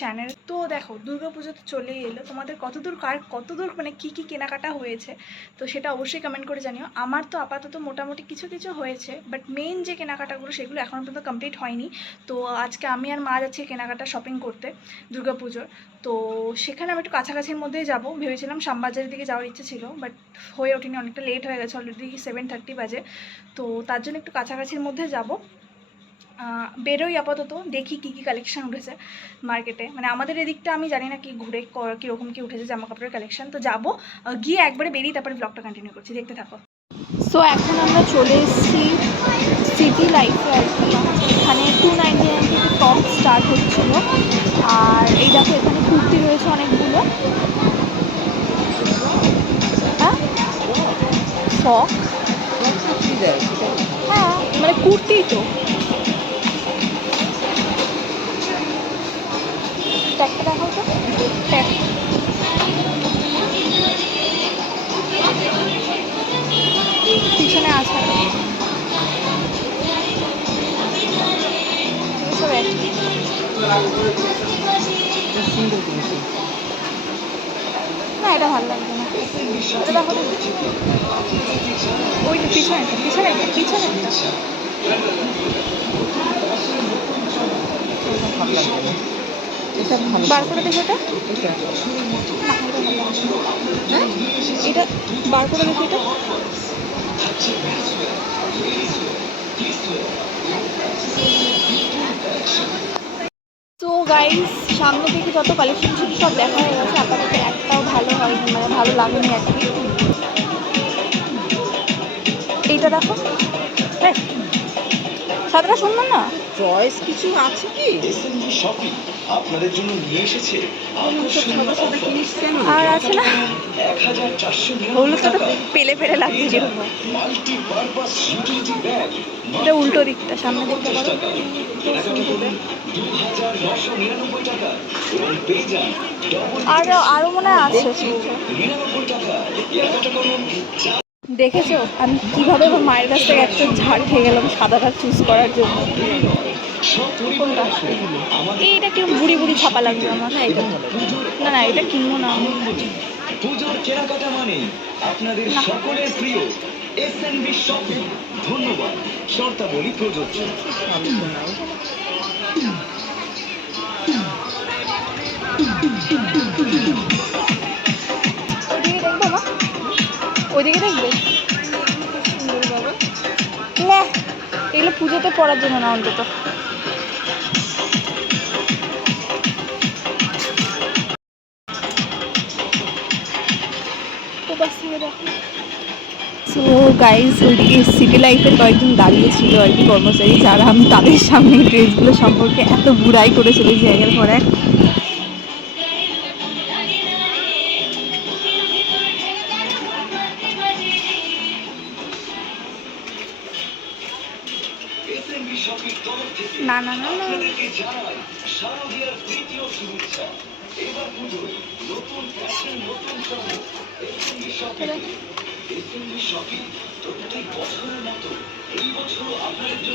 Channel. তো দেখো দুর্গাপুজো তো চলেই এলো, তোমাদের কতদূর মানে কী কেনাকাটা হয়েছে তো সেটা অবশ্যই কমেন্ট করে জানিও। আমার তো আপাতত মোটামুটি কিছু হয়েছে, বাট মেন যে কেনাকাটাগুলো সেগুলো এখনও পর্যন্ত কমপ্লিট হয়নি। তো আজকে আমি আর মা যাচ্ছি কেনাকাটা শপিং করতে দুর্গাপুজোর। তো সেখানে আমি একটু কাছাকাছির মধ্যেই যাবো ভেবেছিলাম, শ্যামবাজারের দিকে যাওয়ার ইচ্ছে ছিল, বাট হয়ে ওঠেনি, অনেকটা লেট হয়ে গেছে, অলরেডি 7:30 বাজে। তো তার জন্য একটু কাছাকাছির মধ্যে যাব, বেরোই আপাতত, দেখি কী কালেকশান উঠেছে মার্কেটে। মানে আমাদের এদিকটা আমি জানি না কি ঘুরে কীরকম কী উঠেছে জামা কাপড়ের কালেকশান। তো যাবো, গিয়ে একবারে বেরিয়ে তারপরে ব্লগটা কন্টিনিউ করছি, দেখতে থাকো। সো এখন আমরা চলে এসেছি সিটি লাইফে আর কি। এখানে 299 থেকে টপ স্টার্ট হচ্ছিল। আর এই দেখো এখানে কুর্তি রয়েছে অনেকগুলো। হ্যাঁ ফক, হ্যাঁ মানে কুর্তি তো। ট্যাগটা দেখাও তো, ট্যাগ পিছনে আছে সব একই। না এটা ভালো লাগবে না, এটা দেখো দেখি। ওইটা পিছনে বার করে দেখি ওটা। না এটা ভালো লাগবে, এটা বার করে দেখি এটা। তো গাইস সামনে থেকে যত কালেকশন ছিল সব দেখা হয়ে গেছে, আপাতত একটাও ভালো হয়নি, মানে ভালো লাগেনি আর কি। এইটা দেখো, সাদাটা সুন্দর না? চয়েস কিছু আছে কি? আপনাদের জন্য নিয়ে এসেছে আর আছে না, ওগুলো তো পেলে লাগছে যেরকম। এটা উল্টো দিকটা, সামনে দেখতে পারো। আরো মনে হয় আছে। দেখেছো আমি কিভাবে আমার মায়ের কাছ থেকে একটা ঝাড় খেয়ে গেলাম সাদাটা চুজ করার জন্য। কোনটা? এইটা কি বুড়ি ছাপা লাগবে আমার। না এটা কিনবো না আমি। পুজোর কেনাকাটা মানে আপনাদের সকলের প্রিয় এসএনবি শপিং। ধন্যবাদ, শর্তাবলী প্রযোজ্য। ওইদিকে দেখবো মা, ওইদিকে দেখবে। না এগুলো পুজোতে পড়ার জন্য না, অন্তত সো গাইজ ওইদিকে সিটি লাইফের কয়েকজন দাঁড়িয়েছিল আর কি কর্মচারী, যারা আমি তাদের সামনে ড্রেসগুলো সম্পর্কে এত বুড়াই করে চলেছি একের পর এক। না না না না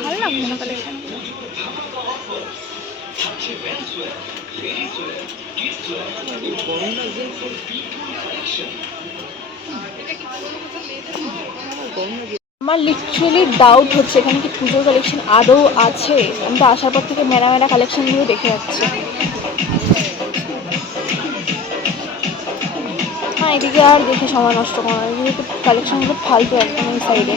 ভালো লাগবে না কালেকশন। আমার লিটারালি ডাউট হচ্ছে এখানে কি পুজোর কালেকশন আদৌ আছে। আমি তো আসার পর থেকে মেলা কালেকশনগুলো দেখে যাচ্ছে। হ্যাঁ এদিকে আর দেখে সময় নষ্ট করা, যেহেতু কালেকশনগুলো ফালতু একদম এই সাইডে।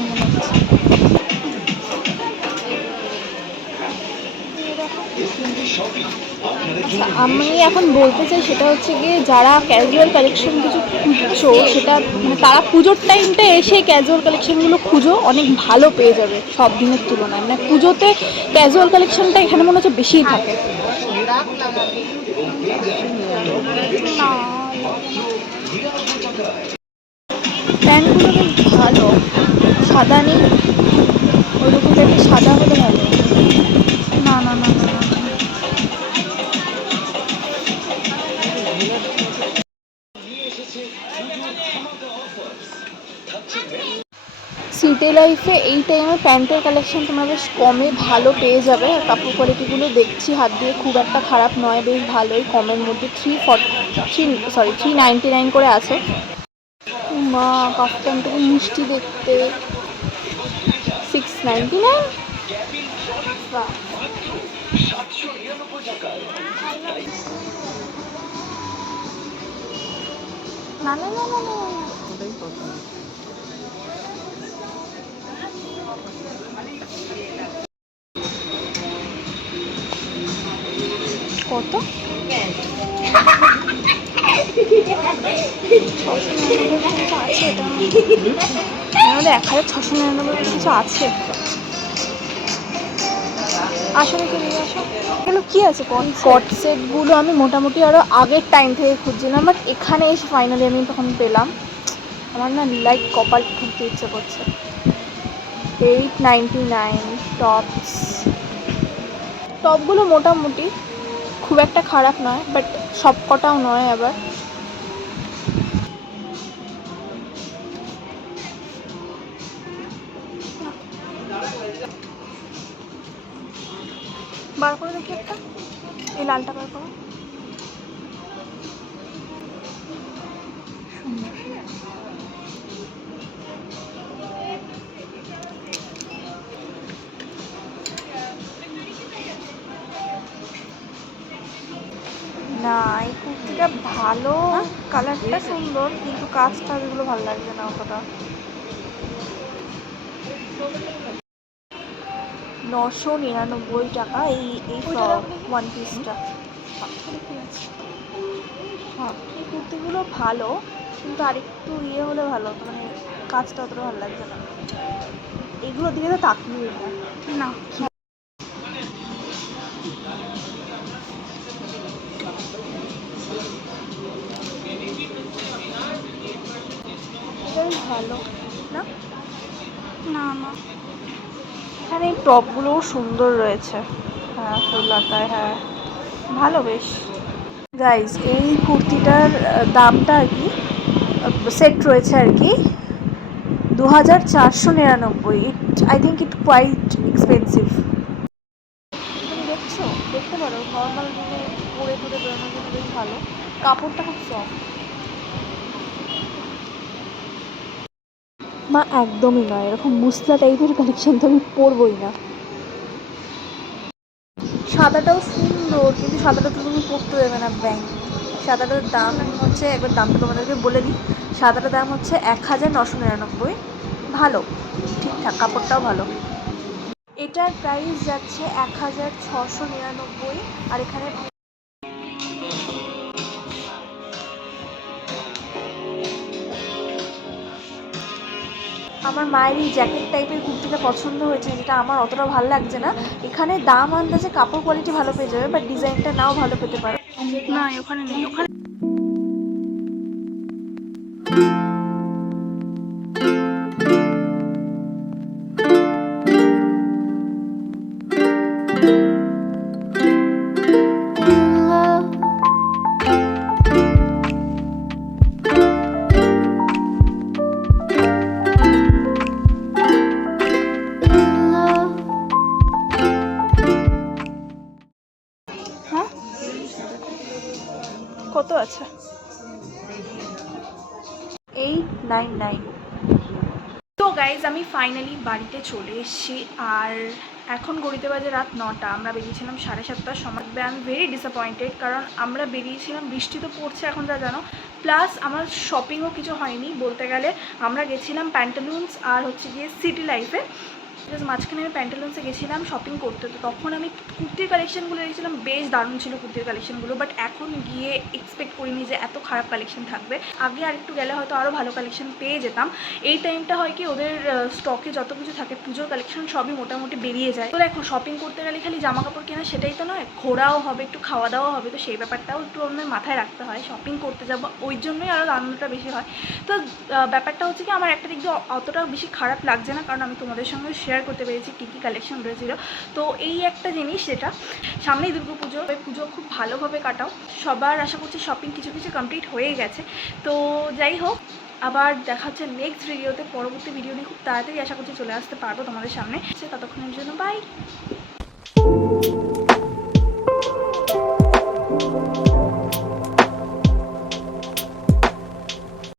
আচ্ছা আমি এখন বলতে চাই সেটা হচ্ছে গিয়ে যারা ক্যাজুয়াল কালেকশন কিছু খুঁজছো, সেটা মানে তারা পুজোর টাইমটা এসে ক্যাজুয়াল কালেকশনগুলো খুঁজো, অনেক ভালো পেয়ে যাবে সব দিনের তুলনায়। মানে পুজোতে ক্যাজুয়াল কালেকশনটা এখানে মনে হচ্ছে বেশিই থাকে। না প্যান্টগুলো বেশ ভালো, সাদা নেই, ওইরকম টাইপের সাদা হলে ভালো। না না না না না সো সিটি লাইফে এই টাইমে প্যান্টের কালেকশন তোমরা বেশ কমে ভালো পেয়ে যাবে। আর কাপড় কোয়ালিটিগুলো দেখছি হাত দিয়ে খুব একটা খারাপ নয়, বেশ ভালোই কমের মধ্যে। 399 করে আছে। মা কাফতানটুকু মিষ্টি দেখতে, 699। না না না না না, ওটাই পছন্দ। কত? 1699 কিছু আছে। আসলে কি নিয়ে আসো, এগুলো কি আছে? কট সেটগুলো আমি মোটামুটি আরও আগের টাইম থেকে খুঁজছিলাম, বাট এখানে এসে ফাইনালি আমি তখন পেলাম। আমার না লাইক কপাল খুঁজতে ইচ্ছে করছে। 899 টপস। টপগুলো মোটামুটি খুব একটা খারাপ নয়, বাট সব কটাও নয় আবার। বার করে দেখি একটা, এই লালটা বার করো। না এই কুর্তিটা ভালো, কালারটা সুন্দর, কিন্তু কাজটা যেগুলো ভালো লাগছে না অতটা। 999 টাকা এই এই ওয়ান পিসটা। হ্যাঁ এই কুর্তিগুলো ভালো, কিন্তু আরেকটু ইয়ে হলে ভালো হতো, মানে কাজটা অতটা ভালো লাগছে না। এগুলোর দিকে তো তাকিয়ে না। এটাই ভালো না। না না, এখানে এই টপগুলোও সুন্দর রয়েছে। হ্যাঁ ফুললতায়, হ্যাঁ ভালো বেশ। গাইজ এই কুর্তিটার দামটা আর কি সেট রয়েছে আর কি 2499। I think it quite expensive. তুমি দেখছো, দেখতে পারো নর্মাল দিনে পরে টরে বেরোনোর জন্য বেশ ভালো। কাপড়টা খুব সফট। মা একদমই নয়, এরকম মুসলা টাইপের কালেকশন তো আমি পরবই না। সাদাটাও সুন্দর, কিন্তু সাদাটা তো তুমি পরতে দেবে না ব্যাংক। সাদাটার দাম হচ্ছে, একবার দামটা তোমাদেরকে বলে দিই, সাদাটার দাম হচ্ছে 1999। ভালো, ঠিকঠাক, কাপড়টাও ভালো। এটার প্রাইস যাচ্ছে 1699। আর এখানে আমার মায়ের এই জ্যাকেট টাইপের কুর্তিটা পছন্দ হয়েছে, যেটা আমার অতটা ভালো লাগছে না। এখানে দাম আন্দাজে কাপড় কোয়ালিটি ভালো পেয়ে যাবে, বাট ডিজাইনটা নাও ভালো পেতে পারো। না ওখানে নেই, ওখানে কত আছে? 899। তো গাইজ আমি ফাইনালি বাড়িতে চলে এসেছি, আর এখন ঘড়িতে বাজে রাত 9টা। আমরা বেরিয়েছিলাম 7:30টার সময়। আই এম ভেরি ডিসঅ্যাপয়েন্টেড, কারণ আমরা বেরিয়েছিলাম, বৃষ্টি তো পড়ছে এখন যা জানো, প্লাস আমার শপিংও কিছু হয়নি বলতে গেলে। আমরা গেছিলাম প্যান্টালুন্স আর হচ্ছে গিয়ে সিটি লাইফে। মাঝখানে আমি প্যান্টালুন্সে গেছিলাম শপিং করতে, তো তখন আমি কুর্তির কালেকশানগুলো দেখছিলাম, বেশ দারুণ ছিল কুর্তির কালেকশানগুলো। বাট এখন গিয়ে এক্সপেক্ট করিনি যে এত খারাপ কালেকশন থাকবে। আগে আরেকটু গেলে হয়তো আরও ভালো কালেকশন পেয়ে যেতাম। এই টাইমটা হয় কি ওদের স্টকে যত কিছু থাকে পুজোর কালেকশন সবই মোটামুটি বেরিয়ে যায়। তো দেখো শপিং করতে গেলে খালি জামা কাপড় কেনা সেটাই তো নয়, ঘোরাও হবে, একটু খাওয়া দাওয়া হবে, তো সেই ব্যাপারটাও একটু আমাদের মাথায় রাখতে হয়। শপিং করতে যাবো ওই জন্যই আরও আনন্দটা বেশি হয়। তো ব্যাপারটা হচ্ছে কি আমার একটা দিক দিয়ে অতটা বেশি খারাপ লাগছে না, কারণ আমি তোমাদের সঙ্গে শেয়ার করতে পেরেছি কী কী কালেকশন রয়েছিল। তো এই একটা জিনিস, যেটা সামনেই দুর্গাপুজো, ওই পুজো খুব ভালোভাবে কাটাও। সবার আশা করছি শপিং কিছু কিছু কমপ্লিট হয়ে গেছে। তো যাই হোক, আবার দেখা হচ্ছে নেক্সট ভিডিওতে। পরবর্তী ভিডিও নিয়ে খুব তাড়াতাড়ি আশা করছি চলে আসতে পারবো তোমাদের সামনে। ততক্ষণের জন্য বাই।